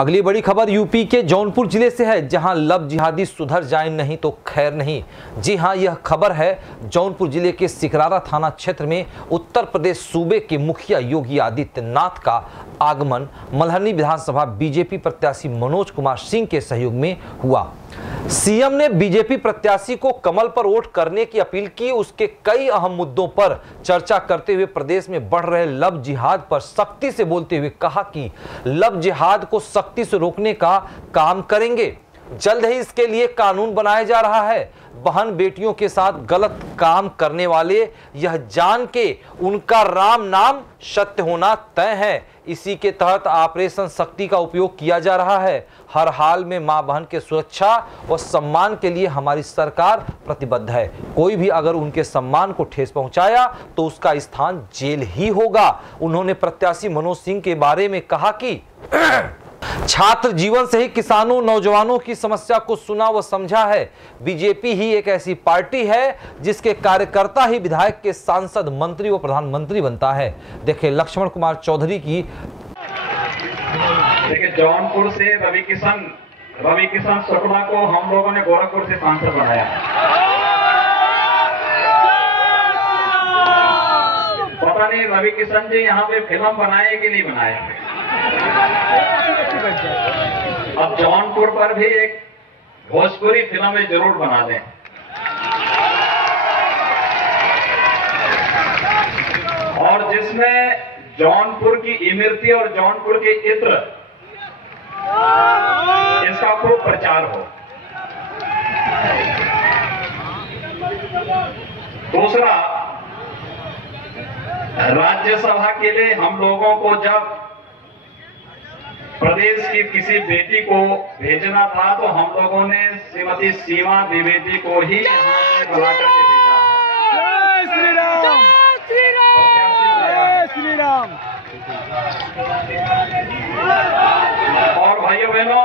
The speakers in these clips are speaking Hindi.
अगली बड़ी खबर यूपी के जौनपुर जिले से है, जहां लव जिहादी सुधर जाए नहीं तो खैर नहीं। जी हां, यह खबर है जौनपुर जिले के सिकरारा थाना क्षेत्र में उत्तर प्रदेश सूबे के मुखिया योगी आदित्यनाथ का आगमन मल्हनी विधानसभा बीजेपी प्रत्याशी मनोज कुमार सिंह के सहयोग में हुआ। सीएम ने बीजेपी प्रत्याशी को कमल पर वोट करने की अपील की। उसके कई अहम मुद्दों पर चर्चा करते हुए प्रदेश में बढ़ रहे लव जिहाद पर सख्ती से बोलते हुए कहा कि लव जिहाद को सख्ती से रोकने का काम करेंगे। जल्द ही इसके लिए कानून बनाया जा रहा है। बहन बेटियों के साथ गलत काम करने वाले यह जान के उनका राम नाम सत्य होना तय है। इसी के तहत ऑपरेशन शक्ति का उपयोग किया जा रहा है। हर हाल में मां बहन के सुरक्षा व सम्मान के लिए हमारी सरकार प्रतिबद्ध है। कोई भी अगर उनके सम्मान को ठेस पहुंचाया तो उसका स्थान जेल ही होगा। उन्होंने प्रत्याशी मनोज सिंह के बारे में कहा कि छात्र जीवन से ही किसानों नौजवानों की समस्या को सुना व समझा है। बीजेपी ही एक ऐसी पार्टी है जिसके कार्यकर्ता ही विधायक के सांसद, मंत्री व प्रधानमंत्री बनता है। देखिए लक्ष्मण कुमार चौधरी की। देखिए जौनपुर से रवि किशन शुक्ला को हम लोगों ने गोरखपुर से सांसद बनाया। पता नहीं रवि किशन जी यहाँ पे फिल्म बनाए कि नहीं बनाए। अब जौनपुर पर भी एक भोजपुरी फिल्म जरूर बना दें। और जिसमें जौनपुर की इमरती और जौनपुर के इत्र इसका खूब प्रचार हो। दूसरा, राज्यसभा के लिए हम लोगों को जब प्रदेश की किसी बेटी को भेजना था तो हम लोगों ने श्रीमती सीमा द्विवेदी को ही यहाँ से बुला करके भेजा। जय श्री राम, जय श्री राम। और भाइयों बहनों,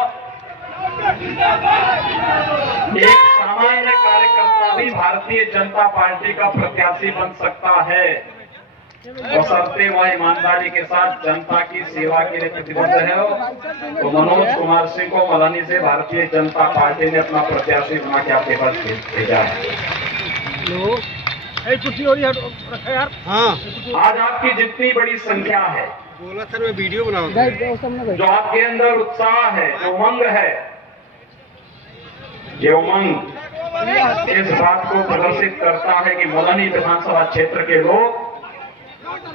एक सामान्य कार्यकर्ता भी भारतीय जनता पार्टी का प्रत्याशी बन सकता है, बशर्ते वह ईमानदारी के साथ जनता की सेवा के लिए प्रतिबद्ध है। तो मनोज कुमार सिंह को मल्हनी से भारतीय जनता पार्टी ने अपना प्रत्याशी बना के आपके पास भेजा है। हाँ, आज आपकी जितनी बड़ी संख्या है, बोला सर मैं वीडियो बनाऊंगा, जो आपके अंदर उत्साह है, जो उमंग है, ये उमंग इस बात को प्रदर्शित करता है कि मल्हनी विधानसभा क्षेत्र के लोग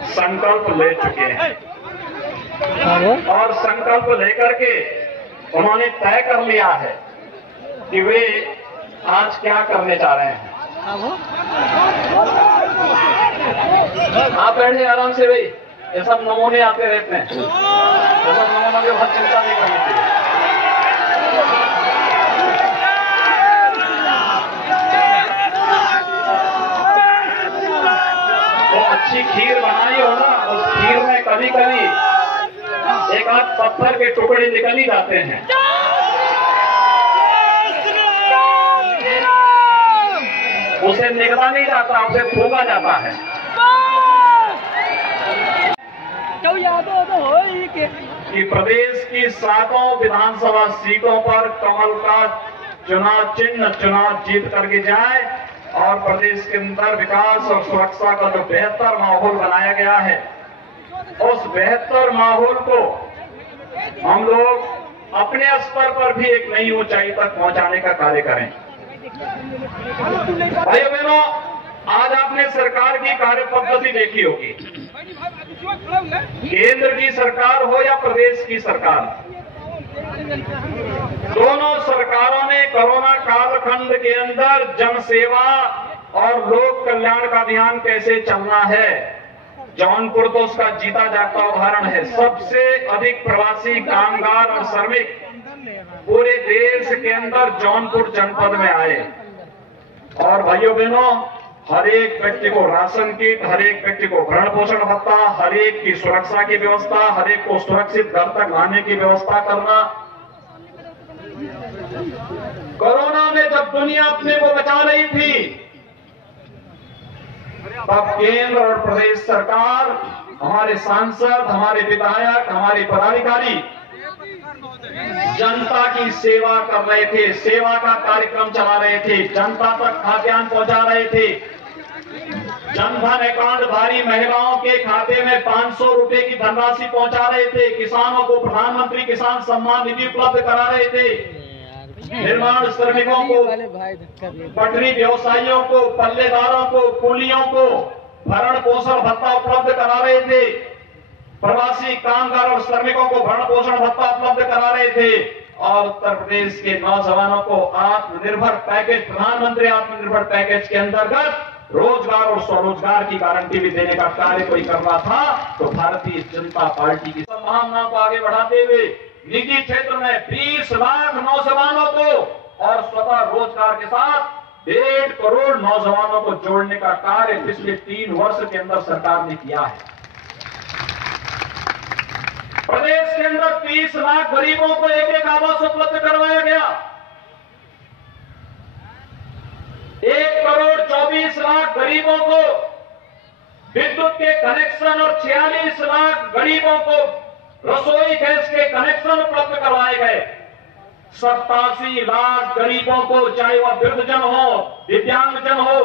संकल्प ले चुके हैं और संकल्प लेकर के उन्होंने तय कर लिया है कि वे आज क्या करने जा रहे हैं। आप बैठे आराम से भाई, ये सब नमूने आते रहते हैं, ये सब नमूनों की बहुत चिंता नहीं करनी चाहिए। तो अच्छी खीर बनाई हो ना, उस खीर में कभी कभी एक आध पत्थर के टुकड़े निकल ही जाते हैं। उसे निगला नहीं जाता, उसे थूका जाता है। कि प्रदेश की 7 विधानसभा सीटों पर कमल का चुनाव जीत करके जाए और प्रदेश के अंदर विकास और सुरक्षा का जो बेहतर माहौल बनाया गया है, उस बेहतर माहौल को हम लोग अपने स्तर पर भी एक नई ऊंचाई तक पहुंचाने का कार्य करें। भाइयों बहनों, आज आपने सरकार की कार्य पद्धति देखी होगी। केंद्र की सरकार हो या प्रदेश की सरकार, दोनों सरकारों ने कोरोना कालखंड के अंदर जनसेवा और लोक कल्याण का अभियान कैसे चलना है, जौनपुर तो उसका जीता जागता उदाहरण है। सबसे अधिक प्रवासी कामगार और श्रमिक पूरे देश के अंदर जौनपुर जनपद में आए। और भाइयों बहनों, हर एक व्यक्ति को राशन किट, हर एक व्यक्ति को भरण पोषण भत्ता, हर एक की सुरक्षा की व्यवस्था, हर एक को सुरक्षित घर तक लाने की व्यवस्था करना। कोरोना में जब दुनिया अपने को बचा रही थी, तब केंद्र और प्रदेश सरकार, हमारे सांसद, हमारे विधायक, हमारे पदाधिकारी जनता की सेवा कर रहे थे, सेवा का कार्यक्रम चला रहे थे, जनता तक खाद्यान्न पहुंचा रहे थे। जनधन अकाउंट धारी महिलाओं के खाते में 500 रुपए की धनराशि पहुंचा रहे थे। किसानों को प्रधानमंत्री किसान सम्मान निधि उपलब्ध करा रहे थे। निर्माण श्रमिकों को, पटरी व्यवसायियों को, पल्लेदारों को, कूलियों को भरण पोषण भत्ता उपलब्ध करा रहे थे। प्रवासी कामगार और श्रमिकों को भरण पोषण भत्ता उपलब्ध करा रहे थे। और उत्तर प्रदेश के नौजवानों को आत्मनिर्भर पैकेज, प्रधानमंत्री आत्मनिर्भर पैकेज के अंतर्गत रोजगार और स्वरोजगार की गारंटी भी देने का कार्य कोई कर रहा था। तो भारतीय जनता पार्टी की संभावनाओं को आगे बढ़ाते हुए निजी क्षेत्र में 20 लाख नौजवानों को और स्वतः रोजगार के साथ 1.5 करोड़ नौजवानों को जोड़ने का कार्य पिछले 3 वर्ष के अंदर सरकार ने किया है। प्रदेश के अंदर 30 लाख गरीबों को एक आवास उपलब्ध करवाया गया। 1 करोड़ 24 लाख गरीबों को विद्युत के कनेक्शन और 46 लाख गरीबों को रसोई गैस के कनेक्शन उपलब्ध करवाए गए। 87 लाख गरीबों को, चाहे वह वृद्धजन हो, दिव्यांगजन हो,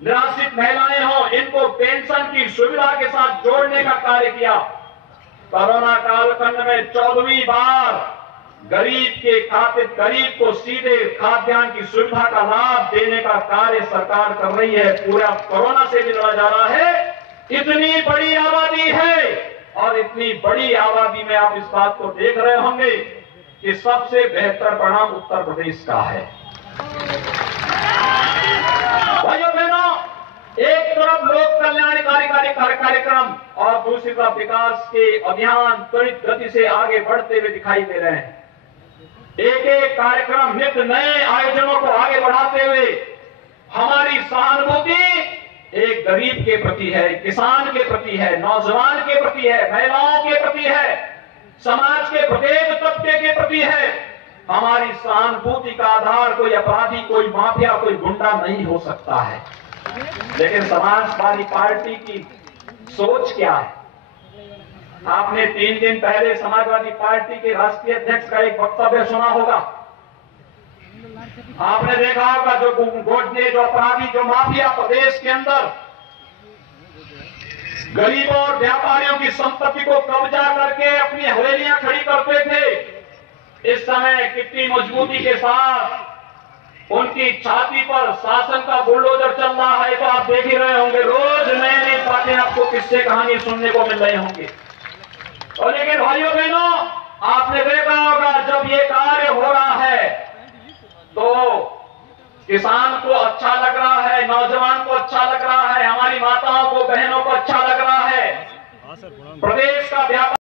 निराश्रित महिलाएं हो, इनको पेंशन की सुविधा के साथ जोड़ने का कार्य किया। कोरोना कालखंड में 14वीं बार गरीब के खाते, गरीब को सीधे खाद्यान्न की सुविधा का लाभ देने का कार्य सरकार कर रही है। पूरा कोरोना से भी लड़ा जा रहा है। इतनी बड़ी आबादी है और इतनी बड़ी आबादी में आप इस बात को देख रहे होंगे कि सबसे बेहतर परिणाम उत्तर प्रदेश का है। भाइयों बहनों, एक तरफ लोक कल्याणकारी कार्यक्रम और दूसरी तरफ विकास के अभियान त्वरित गति से आगे बढ़ते हुए दिखाई दे रहे हैं। एक एक कार्यक्रम, नित्य नए आयोजनों को आगे बढ़ाते हुए हमारी सहानुभूति एक गरीब के प्रति है, किसान के प्रति है, नौजवान के प्रति है, महिलाओं के प्रति है, समाज के प्रत्येक तबके के प्रति है। हमारी सहानुभूति का आधार कोई अपराधी, कोई माफिया, कोई गुंडा नहीं हो सकता है। लेकिन समाजवादी पार्टी की सोच क्या है? आपने 3 दिन पहले समाजवादी पार्टी के राष्ट्रीय अध्यक्ष का एक वक्तव्य सुना होगा। आपने देखा होगा जो गोडने, जो अपराधी, जो माफिया प्रदेश के अंदर गरीबों और व्यापारियों की संपत्ति को कब्जा करके अपनी हवेलियां खड़ी करते थे, इस समय कितनी मजबूती के साथ उनकी छाती पर शासन का बुलडोजर चल रहा है। तो आप देख ही रहे होंगे, रोज नई नई बातें आपको किस्से कहानी सुनने को मिल रहे होंगे। और लेकिन भाइयों बहनों, आपने देखा होगा जब ये कार्य हो रहा है तो किसान को अच्छा लग रहा है, नौजवान को अच्छा लग रहा है, हमारी माताओं को, बहनों को अच्छा लग रहा है। प्रदेश